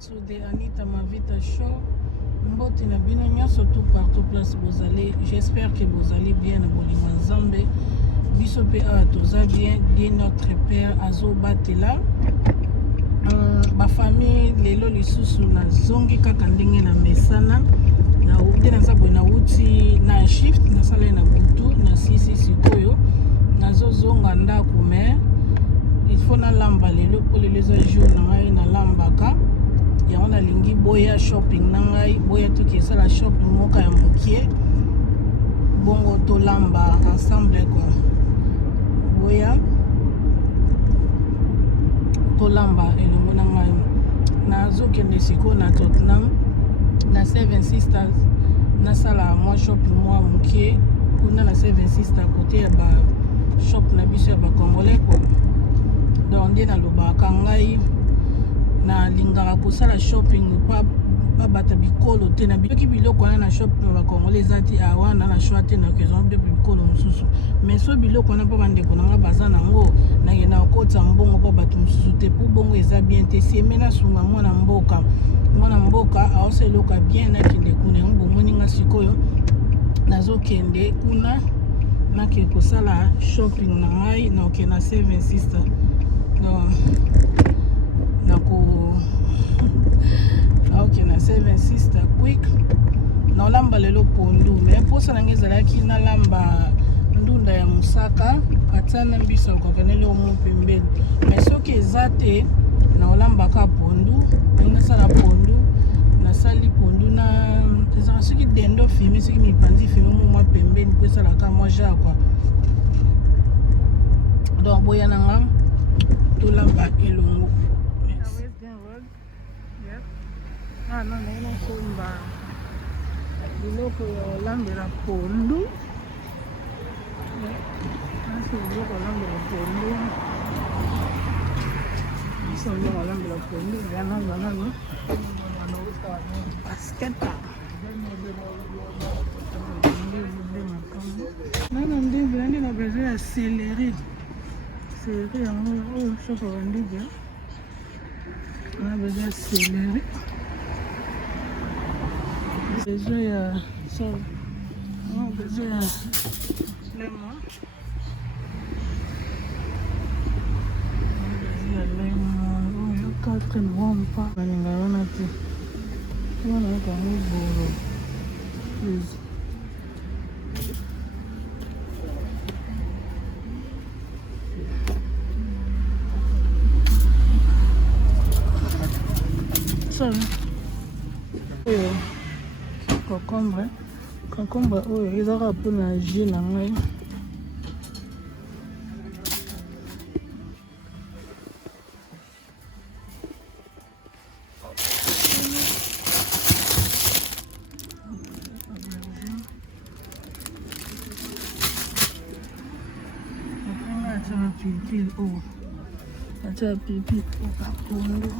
to the Anita Mavita show. Mbote na bino nyonso tout partout place vous allez. J'espère que vous allez bien na bolima nzambe. Biso pe a toza bien de notre père Azo Batela. Ba famille lelo lisusu na zongi kaka ndenge na mesana. Na ute na sabo na uti na shift na sala na butu na sisi sikoyo. Na zonga ndako me il faut na lamba lelo pour les jours na ngai na lambaka ya on a lingi boya shopping na ngai boya to ki sala shopping moka ya mokie bongo to lamba ensemble quoi boya to lamba elongo na ngai na zokende siko na Tottenham na Seven Sisters na sala moi shopping moi mokie kuna na Seven Sisters côté ya ba shop na biso ya ba congolais quoi. Donc na lobaka ngai na lingaka kosala shopping pa bata bikolo te na biki biloko na shop na congolais zati awana na choix te na question de bikolo mususu mais so biloko na pa bande ko na baza nango na yena okota mbongo pa batu mususu te pour bongo eza bien te si mena sunga mwana mboka aose loka bien na kinde kuna ngo moninga sikoyo nazokende kuna na ke kosala shopping na ngai na okena Seven Sisters. Ok na Seven Sisters quick na lamba lelo pondu mais posa na ngezalaki na lamba ndunda ya musaka atana mbiso ko kanele omo pembeni mais soki ezate na lamba ka pondu na sala pondu na sali pondu na ezaka soki dendo filmé soki mipanzi filmé mo pembeni posa la ka moi ja quoi donc boya na ngam to lamba elongo. Ah non, non somba biloko ya lambela pondu. Asi biloko lambela pondu. Somba lambela pondu ya nanga basketa. Nana ndenge na besoin ya céleri. Céleri yango choco ndenge. On a besoin de céleri. Besoin ya sol. On a besoin ya lemon. On a 4 lemon pas. On a te. On a quand même bolo. Please. Sorry. Concombre oyo ezaka mpona jus na ngai atia pilipili okapondo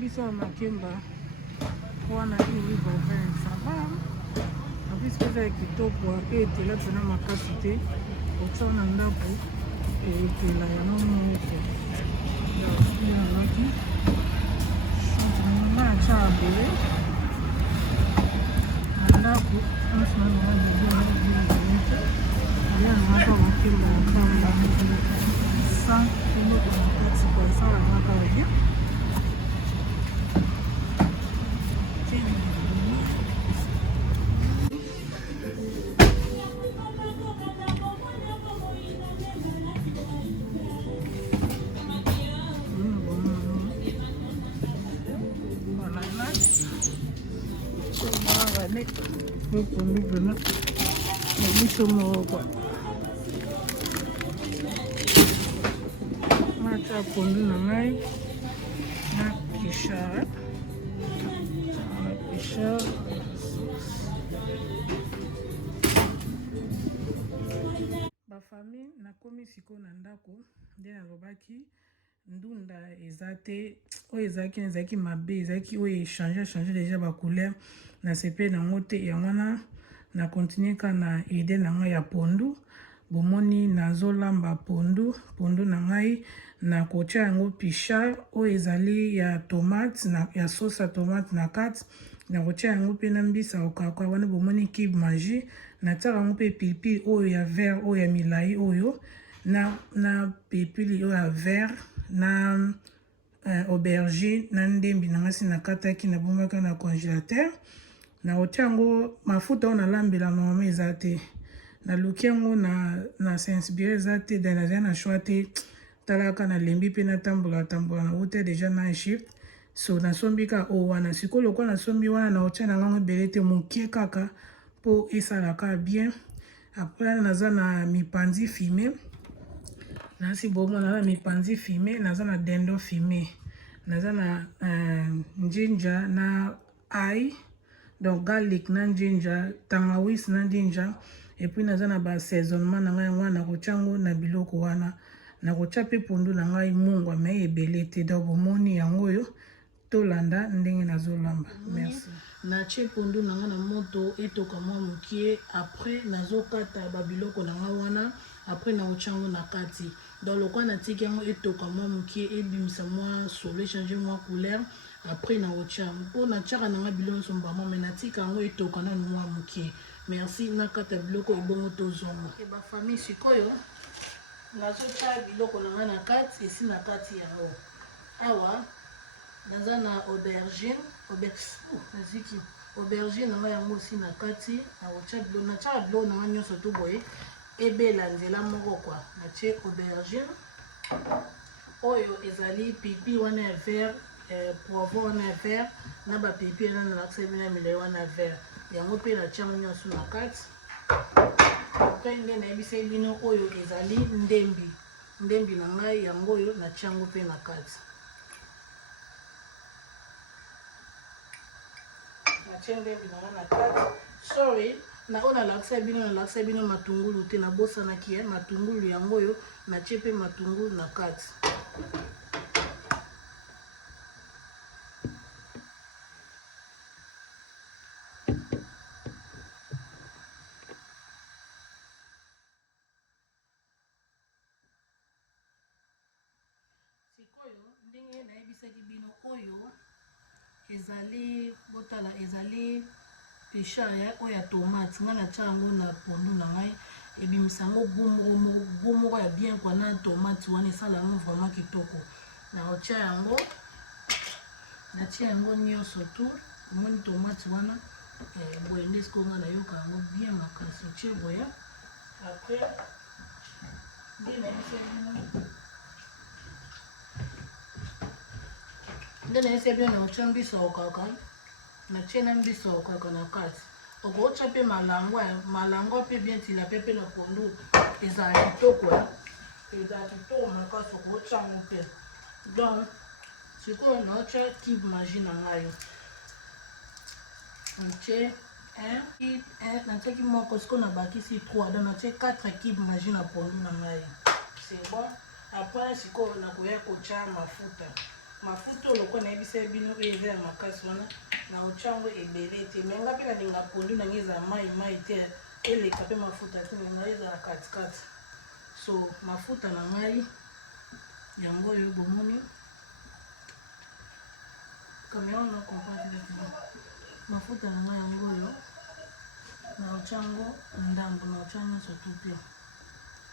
Bisa makemba wana ili bovin saba apis pesa kitoko etela pena makasi te otana ndako etela ya moko ya laki na cha bele ndako asma na ndio ya mata makemba kamba sa ndio kwa kwa sala makaji. Pondu vraiment na biso moko mata pondu na ngai na pichard ba famille na komi siko na ndako nde nalobaki ndunda ezate oyo ezalaki mabe ezalaki oyo changer déjà ba couleur na sepe nango te yango wana na continue ka na idée na ngai ya pondu bomoni nazolamba pondu na ngai na kotia yango pichard oyo ezali ya tomate ya sauce ya tomate na kati na kotia yango mpe na mbisa okaka wana bomoni cube magie natiaka yango mpe pilipili oyo ya vert oyo ya milai oyo na pilipili oyo ya vert na aubergine na ndembi na ngasi na kataki na bombaka na congélateur na kotia yango mafuta oyo nalambela normalement eza te naluki yango na sensibiliser eza te da nazali na choix te talaka nalembi mpe natambola na uta déjà na shift so nasombi ka o wana sikoyo lokola nasombi wana na kotia na ngango ebele te mokie kaka mpo esalaka bien après naza na mipanzi fumé nasi bomona na mipanzi fumé naza na dindon fumé naza na ginger na ail donc garlic na ginger tangawizi na ginger et puis naza na ba assaisonnement na ngai yango na kotia yango na biloko wana na kotia mpe pondu na ngai mungwa me ebele te donc bomoni yango oyo tolanda ndenge nazolamba merci natie pondu na ngai na moto etoka mwa mokie après nazokata babiloko na ngai wana après na kotia yango na kati donc lokola natiki yango etoka mwa mokie ebimisa mwa solo echange mwa couleur après na kotia mpo natiaka na ngai biloko nyonso mbama me natika yango etoka nanu mwa mokie merci nakata biloko ebongo tozonga bafamille sikoyo nazotia biloko na ngai na kati esi na kati yango awa naza na aubergine na ngai yango osi na kati natiaka biloko na ngai nyonso to boye ebela nzela moko kwa natie aubergine oyo ezali pipi wana ya vert poivron wana ya vert na bapipi wana nalakisa bino ya milai wana ya vert yango mpe natia yango nyonso na kati après nde nayebisa bino oyo ezali ndembi na ngai yango oyo natia yango mpe na kati natia ndembi na ngai na kati sorry na oyo nalakisa bino matungulu te nabosanaki matungulu yango oyo natie mpe matungulu na kati sikoyo ndenge nayebisaki bino oyo ezali botala ezali pichard oyo ya tomate ngai natia yango na pondu na ngai ebimisa yango go moko ya bien kwa na tomate wana esala yango vraiment kitoko na kotia yango natia yango nyonso tu omoni tomate wana boye nde sikoyo ngai nayoka yango bien makasi otie boye après nde nayebisa bino na kotia mbisi ya kokaka natie na mbisi ya kokaka na kati okotia mpe malangwa mpe bien tila mpe na pondu ezala kitoko makasi okotia yango mpe donc sikoyo naotia cube magie na ngai natie natiaki moko sikoyo nabakisi 3 donc natie 4 cube magie na pondu na ngai c'est bon après sikoyo nakoya kotia mafuta oloko nayebisa bino oyo eza ya makasi wana na kotia yango ebele te me nga mpe nalinga pondu nange eza mai te eleka mpe mafuta te me ngai ezala katikati so mafuta na ngai yango oyo bomoni kamera na comprendre mafuta na ngai yango oyo na kotia yango ndambo na kotia nyonso tu mpe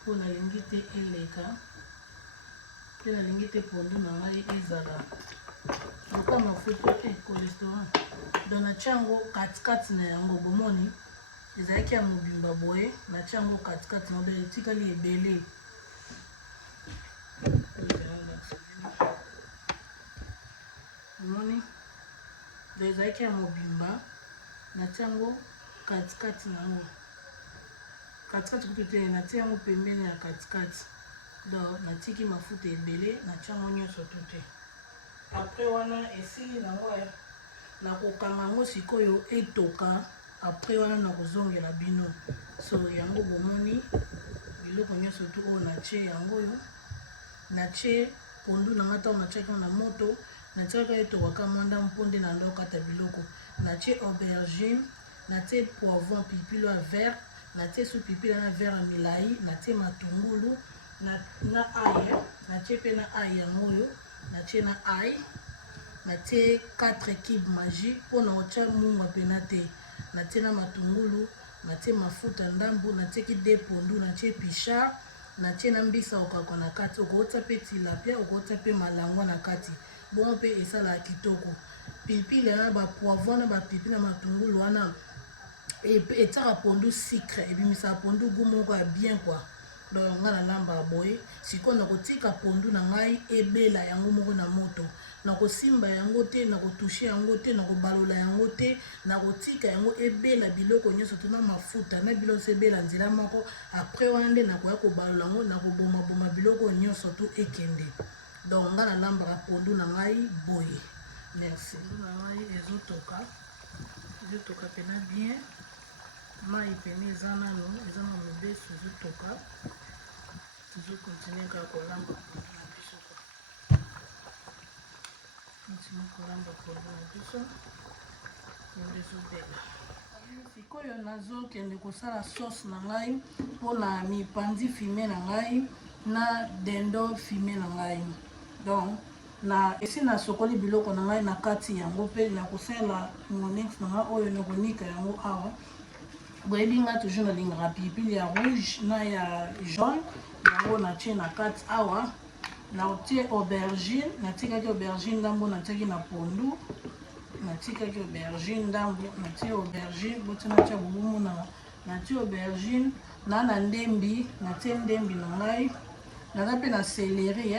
mpo nalingi te eleka mpe nalingi te pondu na ngai ezala loka mafuta cholesterol donc natia yango katikati na yango bomoni ezalaki ya mobimba boye natia yango katikati na boye etikali ebele bomoni donc ezalaki ya mobimba natia yango katikati na yango katikati kutu te natia yango pembeni ya katikati donc natiki mafuta ebele natia yango nyonso tu te après wana esili nango nakokanga yango sikoyo etoka après wana nakozongela bino so yango bomoni biloko nyonso tu oyo natie yango oyo natie pondu na ngata na cheka na moto na cheka eto wakamanda mponde na ndoka ta biloko na tie aubergine na tie poivron pilipili ya vert na tie su pilipili na vert ya milai na tie matungulu na ail na tie pe na ail yango oyo na tie na ail na tie 4 cubes magie mpona otia mungwa pena te na tie na matungulu na tie mafuta ndambu na tie ki de pondu na tie pichard na tie na mbisa okako na kati okotia pe tilapia okotia pe malangwa na kati bongo pe esala kitoko pilipili na ba poivron na ba pilipili na matungulu wana etiaka pondu sucre ebimisaka pondu goût moko ya bien quoi donc nga na lamba boye sikoyo nakotika pondu na ngai ebela yango moko na moto nakosimba yango te nakotushe yango te nakobalola yango te nakotika yango ebela biloko nyonso to na mafuta na biloko ebela nzela moko après wana nde nakoya kobalola yango nakobomaboma biloko nyonso to ekende donc nga na lambaka pondu na ngai boye merci na ngai ezotoka pena bien mai pene eza nano eza na mobesu ezotoka tozokontinue kaka kolamba pondu na biso continue kolamba pondu na biso pondu ezobela sikoyo nazokende kosala sauce na ngai mpona mipandi fume na ngai na dendo fume na ngai donc na esi nasokoli biloko na ngai na kati yango mpe nakosala monex na ngai oyo nakonika yango awa boyebi nga toujours nalingaka pilipili ya rouge na ya jaune yango natie na kati awa natie aubergine natikaki aubergine ndambo natiaki na pondu natikaki aubergine ndambo natie aubergine boti natia bolumu na natie aubergine na ndembi natie ndembi na ngai naza mpe na céleri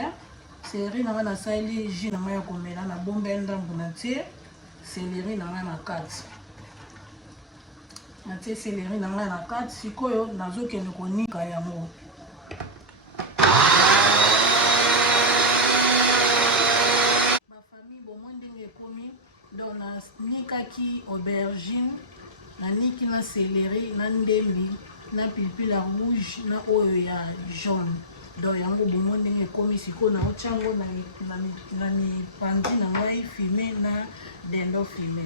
céleri na ngai nasali jus na ngai ya komela na bombe ndambo natie céleri na ngai na kati natie céleri na ngai na kati sikoyo nazokende konika yango bafamille bomoi ndenge ekomi donc nanikaki aubergine naniki na céleri na ndembi na pilipili ya rouge na oyo ya jaune donc yango bomoi ndenge ekomi sikoyo naotia yango na mipandi na ngai fume na dendo fume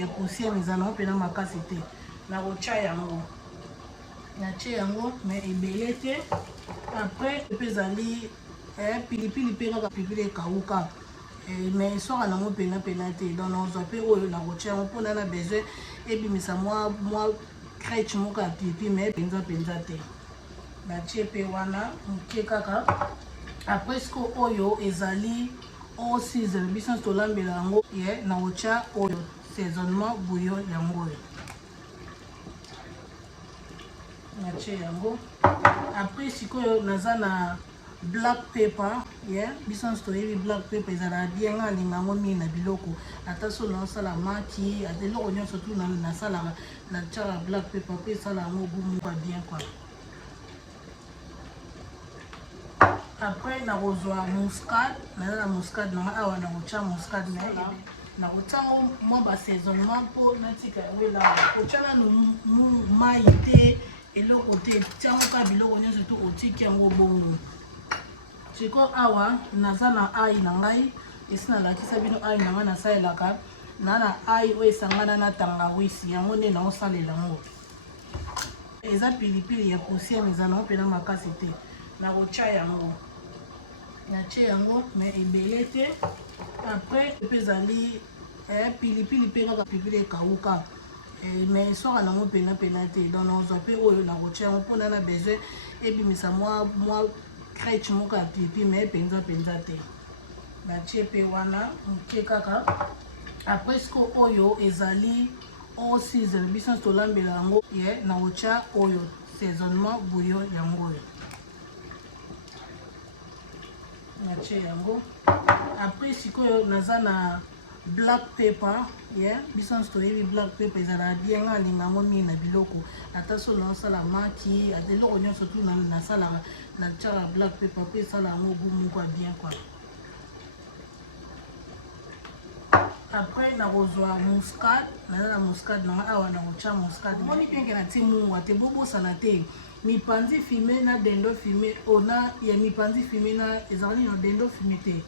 ya poussière ezala mpena makasi te nakotia yango natie yango mais ebele te après mpe ezali pilipili mpe kaka pilipili ekauka mais eswaka nango pena te donc nazwa mpe oyo nakotia yango mpona na besoin ebimisa mwa crèche moko ya pilipili mais penza te natie mpe wana mokie kaka après siko oyo ezali au 6 biso tolambela yango nakotia oyo saisonnement bouillon yango oyo natie yango après sikoyo naza na black pepper biso nyonso toyebi black pepper ezalaka bien nga alinga yango mingi na biloko ata so naosala maki ata eloko nyonso tu nasalaka natiaka black pepper mpe esala yango goût moko ya bien quoi après nakozwa muscade naza na muscade nanga awa nakotia muscade na nakotia yango mwa basaisonnement mpo natika yango elanga kotia nano mai te eloko te tiango kaka biloko nyonso tu otiki yango bongo siko awa naza na ai na ngai esi nalakisa bino ai na ngai nasalelaka na ai oyo esangana na tangawisi yango nde naosalela yango eza pilipili ya poussière eza nango mpena makasi te nakotia yango natie yango mais ebele te après mpe ezali pilipili mpe kaka pilipili ekauka mais eswaka nango pena te donc nazwa mpe oyo nakotia yango mpona na besoin ebimisa mwa crèche moko ya pilipili mais penza te natie mpe wana mokie kaka après siko oyo ezali au 6 biso tolambela yango nakotia oyo saisonnement bouillon yango oyo natie yango après sikoyo naza na black pepper, yeah, bisan story black pepper ezala bien nga linga ngo mi na biloko ata so na sala maki adelo onyo surtout na sala na tchara black pepper pe sala ngo goût moko bien quoi. Après na rozwa muscade na muscade na awa na rocha muscade moni bien que na timu wa te bobo sana te mi panzi fumé na dendo fumé ona ya mi panzi fumé na ezali no dendo fumé te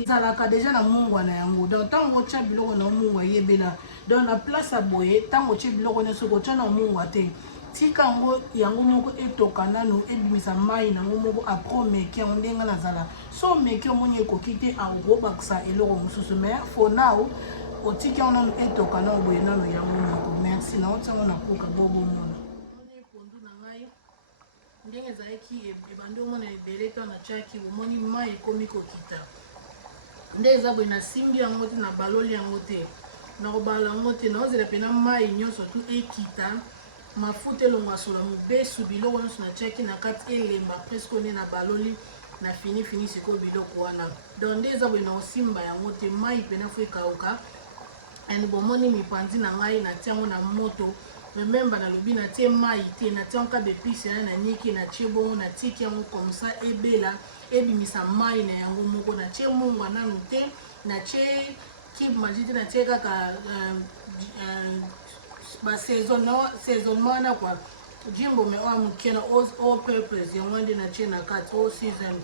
ezalaka déjà na mungwa na yango donc ntango otya biloko na mungwa yebela donc na place ya boye ntango otya biloko nyonso kotya na mungwa te tika yango moko etoka nano ebimisa mai nango moko apres omeki yango ndenge nazala so omeki omoni ekoki te akobakisa eloko mosusu mais for now otiki yango nano etoka nano boye nano yango moko merci na otiango na koka bobomona pondu na ngai ndenge ezalaki ebandi omona ebele to natyaki omoni mai ekomi kokita nde eza boye nasimbi yango te na baloli yango te na kobala yango te naozela mpena mai nyonso tu ekita mafuta elongwa sola mobesu biloko nyonso natyaki na kati elemba presque nde na baloli na fini sikoyo biloko wana donc nde eza boye na kosimba yango te mai mpena fo ekauka and bomoni mipanzi na ngai natia yango na moto mememba nalobi natie mai te natia yango kabe epise na niki natie bongo natiki yango comme ça ebela ebimisa mai na yango moko natie mungwa nanu te natie kibe maji te natie kaka saisonnement wana kwa jimbo me oya moke na all purpose yango nde natie na kati all season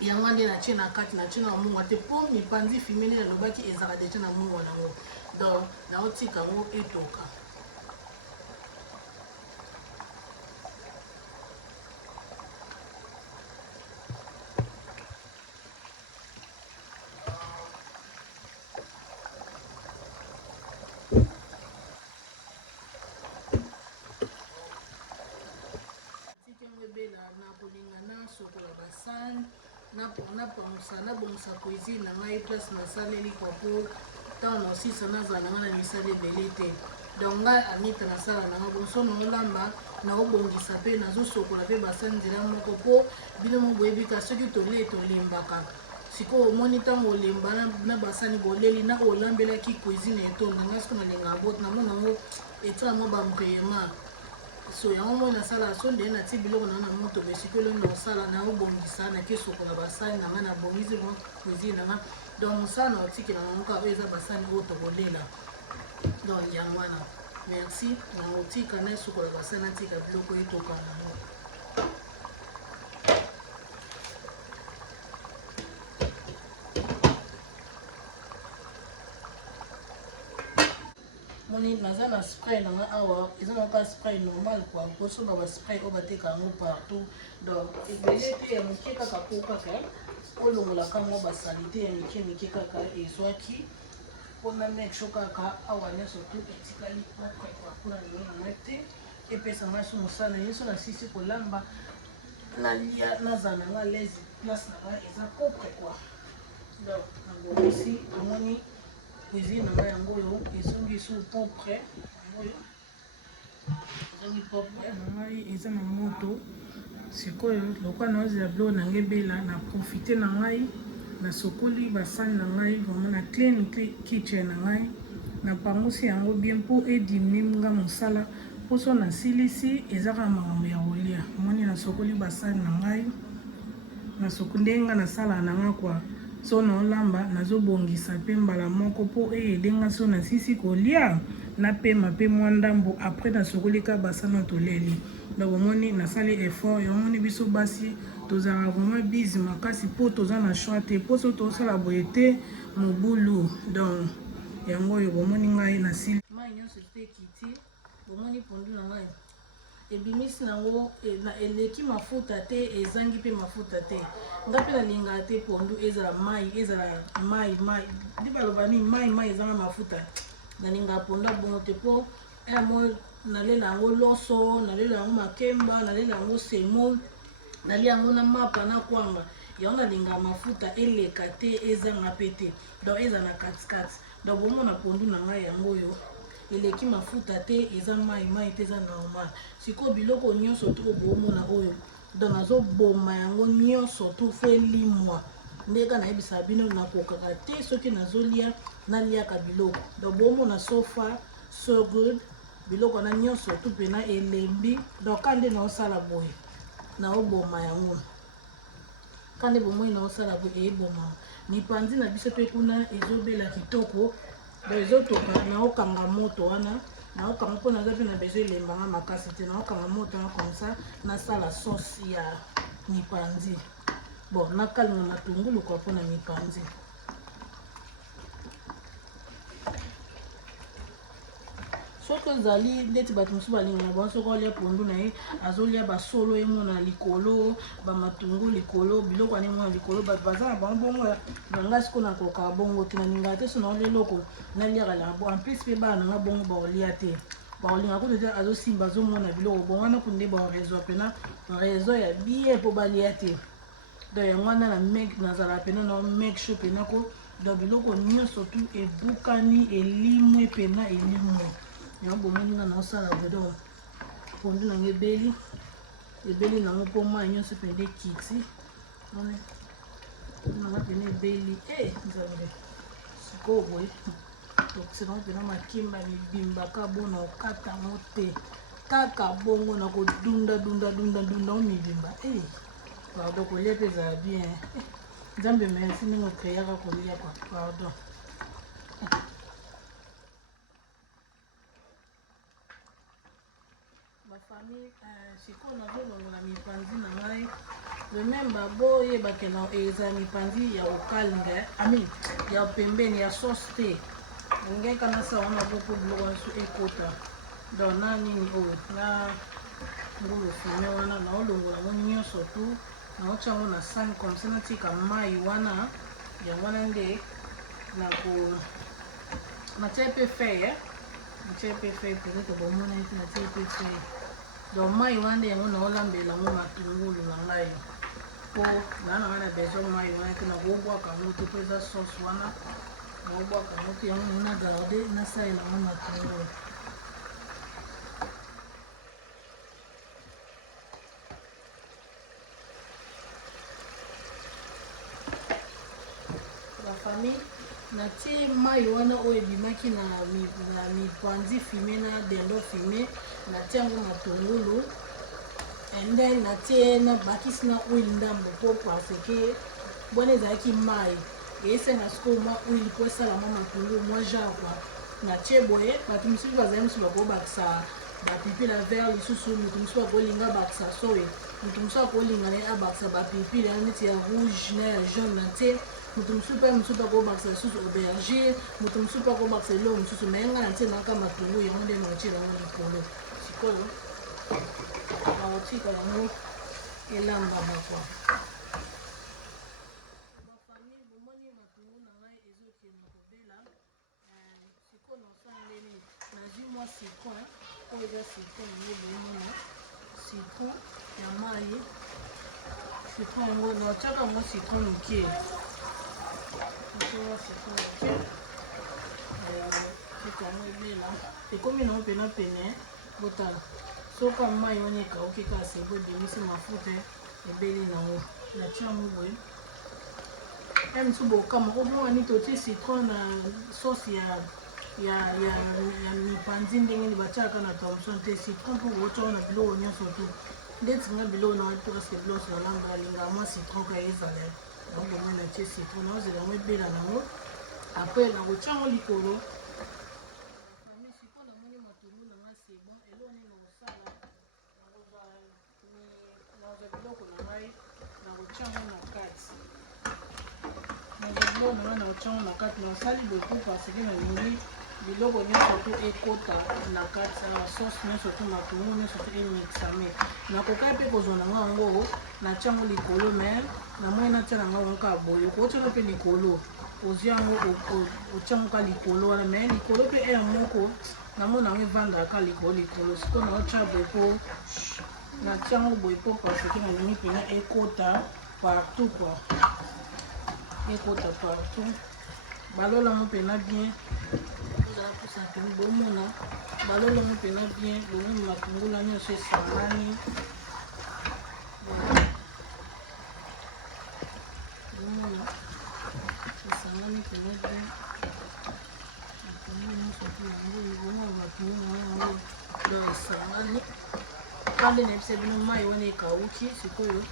yango nde natie na kati natie na mungwa te mpo mipanzi fime nde nalobaki ezalaka deja na mungwa nango donc naotika yango etoka na kolingana sokola basani nabongisa cuisine na ngai place nasaleli kwa po ntango naosisa nazala na ngai na misala ebele te donc ngai anita nasala na ngai bonso naolamba naobongisa mpe nazosokola mpe basani nzela moko mpo bino mo boyebika soki tolembaka sikoyo omoni ntango olemba na basani boleli na olambelaki cuisine etonda ngai siko nalengaka bote namona yango etala mwa bambreyema so yango moi nasala so nde natie biloko na moto besikolo naosala naobongisa nakesokola basani na ngai nabongisi mo cuisine na ngai donc mosala na otiki na moka oyo eza basani oyo tokolela donc yango wana merci na otika naesokola basani natika biloko etoka nango moni naza na spray nanga awa eza naka spray normal kwa kosoba ba spray oyo bateka yango partout donc ebele te ya moke kaka po kaka olongolaka mwa basalite ya mike kaka ezwaki mpona make sure kaka awa nyonso tu etikali mpona lelo te epesa ngai so mosala nyonso nasisi kolamba nalia nazala na ngai lese place na ngai eza propre kwa donc nabongisi omoni cuisine na ngai yango oyo ezongi so propre oyo ezongi propre na ngai eza na moto sikoyo lokwa naozela biloko na ngai ebela na profite na ngai nasokoli basani na ngai vraimen na clean kitchen na ngai napangusi yango bien mpo ediminga mosala mpo so nasilisi ezaka makambo ya kolia omoni nasokoli basani na ngai nasokoli ndenge nasala na ngai kwa so naolamba nazobongisa mpe mbala moko mpo eyedenga so nasisi kolia napema mpe mwa ndambo apres nasokolika basana toleli donc omoni nasali effort yomoni biso basi tozalaka vraiment busy makasi mpo toza na choix te mpo so tosala boye te mobulu donc yango oyo bomoni ngai nasili mai nyonso te ekiti bomoni pondu na ngai ebimisi nango eleki mafuta te ezangi mpe mafuta te nga mpe nalingaka te pondu ezala mai nde baloba nini mai ezanga mafuta nalingaka pondu abongo te mpo mo nalela yango loso nalela yango makemba nalela yango semo nalia yango na mapa na kwanga yango nalingaka mafuta eleka te ezanga mpe te donc eza na katikati donc bomona pondu na ngai yango oyo eleki mafuta te eza mai te eza normal sikoyo biloko nyonso to bomona oyo donc nazoboma yango nyonso to fo elimwa ndeka nayebisa bino nakokaka te soki nazolia naliaka biloko donc bomona so far so good biloko wana nyonso tu mpena elembi donc kande naosala boye naoboma yango kande bomoi naosala boye eboma mipanzi na biso mpe kuna ezobela kitoko donc ezotoka naokanga moto wana naokanga mpo naza mpe na besoin elembanga makasi te naokanga moto wana comme ça nasala sauce ya mipanzi bon nakalima matungulu kwa mpona mipanzi soki ozali ndeti bato mosusu balinga na bango soki olia pondu na ye azolia basolo emona likolo bamatungulu likolo biloko wana emona likolo bato baza na bango bongo nanga siko nakoka bongo te nalingaka te so naolia eloko naliaka lango en plus mpe bana nanga bongo baolia te baolinga kutu te azosimba azomona biloko bon wana kunde baorezo pena rezo ya bien mpo balia te donc yango wana na make nazala pena na make sure pena ko donc biloko nyonso tu ebukani elimwe pena elimwe yango bomoni nga naosala bodo pondu nango ebeli nango mpo mai nyonso pende kiti nanga pene ebeli nzambe sikoyo boye tokisango pena makimba mibimbaka bona okata yango te kaka bongo na kodunda mibimba pardon kolia mpe ezala bien nzambe merci ndenge okreaka kolia kwa pardon bafamille sikoyo nazolongola mipanzi na ngai le même baboyebake eza mipanzi ya kokalinga ami ya pembeni ya sauce te ngeka nasala wana boko biloko nyonso ekota donc na nini oyo na ngulu fume wana naolongola yango nyonso tu naotya yango na sani comme ça natika mai wana yango wana nde natia mpe feye natia mpe feye peut-être bomona ete natia mpe feye donc mai wana nde yango naolambela yango matungulu na ngai mpo naa na ngai na besoin mai wana te nakobwaka yango te mpo eza sauce wana nakobwaka yango te yango na garde nasalela yango matungulu famille natie mai wana oyo ebimaki na mipanzi fume na dendo fume natie yango matungulu and then natie na bakisi na oil ndambo mpo parce que bona ezalaki mai esenga sikoyo mwa oil mpo esala mwa matungulu mwa genre natie boye bato mosusu bazali mosusu bakobakisa bapipile avert lisusu moto mosusu bakolinga abakisa soye moto mosusu akolinga naye abakisa bapipile ya neti ya rouge na ya jaune natie moto mosusu mpe mosusu akobakisa lisusu aubergine moto mosusu mpe akobakisa eloko mosusu me nga natie naka matungulu yango nde natie yango likolo sikoyo nakotika yango elambama kwa bafamile bomoni matungulu na ngai ezokende kobela sikoyo nasangeli nazwi mwa citron oyo eza citron yango boomona citron ya mai citron yango natiaka yango citron moke yango ebela ekomi nango pena pene botala soka mai wana ekauki kasi ebodemisi mafuta ebeli nango natia yango boye mosusu bokama obongani totie citron na sauce ya mipanzi ndenge ni batiaka na thomson te citron mpo bootya na biloko nyonso tu ndeti nga biloko na presque biloko nalamba alinga mwa citron ka ezala yango bomoi natie citron naozela yango ebela nango apres nakotia yango likolo famille sikoyo namoni matungulu na ngai c'est bon eloko nini nakosala nazwa biloko na ngai nakotia yango na kati nazwa biloko na ngai nakotia yango na kati nasali boye parce que nalingi biloko nyonso tu ekota na kati na sauce nyonso tu matungulu nyonso tu emixame nakokai mpe kozwa na ngai yango natia yango likolo me namoi natia na ngai wango boye okotiaka mpe likolo ozwi yango otia yango ka likolo wana me likolo mpe ere moko namona yango evandaka likolo sikoyo naotia boye mpo natia yango boye mpo parce que nalingi mpena ekota partout quoi ekota partout balola yango mpena bien pusa peni bomona balola yango mpena bien bomoni matungulu nyonso esangani bomona pale na pesa bino mai wana ekauki sikoyo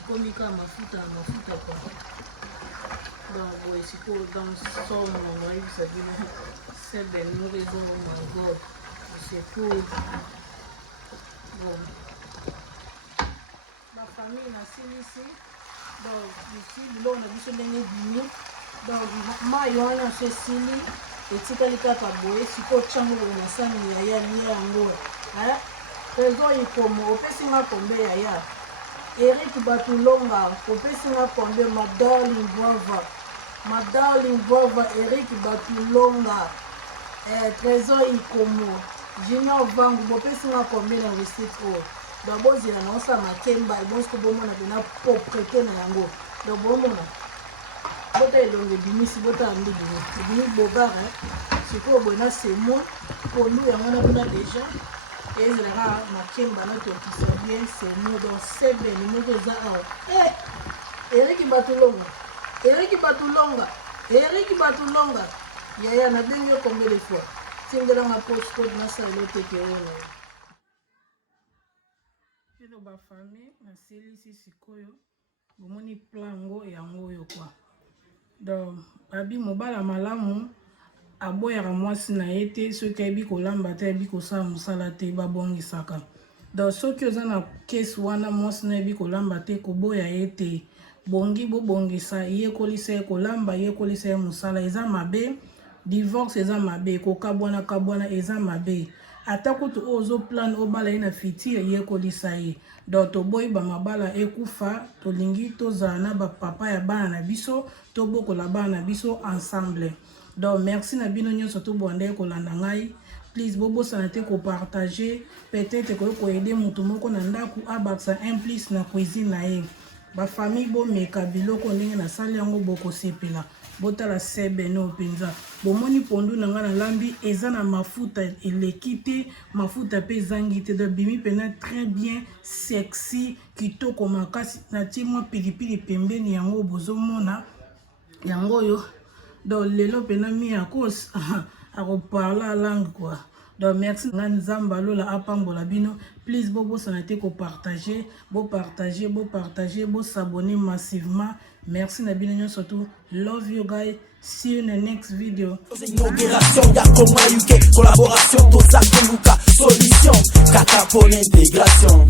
ikomi kaka mafuta kwa donc boye sikoyo dans somme nakoyebisa bino sebe moko ezongoma god sikoyo bon bafamille nasilisi donc ici biloko na biso ndenge ebimi donc mai wana so esili etikali kaka boye sikoyo tiango na sani ya lia yango Trésor Ikomo, opesinga pombe yaya. Eric Batulonga, opesinga pombe ma darling Vava, Eric Batulonga. Trésor Ikomo, Junior Vangu, opesinga pombe na receipt o. D'abord zina na osa makemba, ebonsko bomona bina pop prete na yango. Donc bomona. Bota elonge bimisi bota ambi bini bobara. Siko bona semo, polu yango na bina déjà. Et je la makemba na to qui bien c'est nous dans sebe ni moto za Eric Batulonga yaya na bengi combien de fois tingela ma post code na sa lote ke ona ino ba famille na selisi sikoyo bomoni plango yango yo kwa donc abi mobala malamu aboyaka mwasi na ye te soki ayebi kolamba te ayebi kosala mosala te babongisaka donc soki oza na kesi wana mwasi na ayebi kolamba te koboya ye te bongi bobongisa yekolisa ye kolamba yekolisa ye mosala eza mabe divorce eza mabe kokabwana eza mabe ata kutu oyo ozoplan obala ye na fitire yekolisa ye donc toboyi bamabala ekufa tolingi tozala na bapapa ya bana na biso tobokola bana na biso ensemble. Donc merci na bino nyonso to bonde kolanda ngai please bobosana te ko partager peut-être ko aider mutu moko na ndaku abaksa implice na cuisine na ye ba famille bo meka biloko ndenge na sali yango boko sepela botala sebe no penza bomoni pondu na nga na lambi eza na mafuta elekite mafuta pe zangi te de bimi pena très bien sexy kitoko makasi na timwa pilipili pembeni yango bozomona yango yo. Donc lelo pena mi akos a reparler la langue quoi. Donc merci Nzamba lola apambola bino. Please bobo sanate ko partager, bo s'abonner massivement. Merci na bino nyo surtout. Love you guys. See you in the next video. Inauguration Yakoma UK, collaboration Tosaka Luka, solution Kaka pour l'intégration.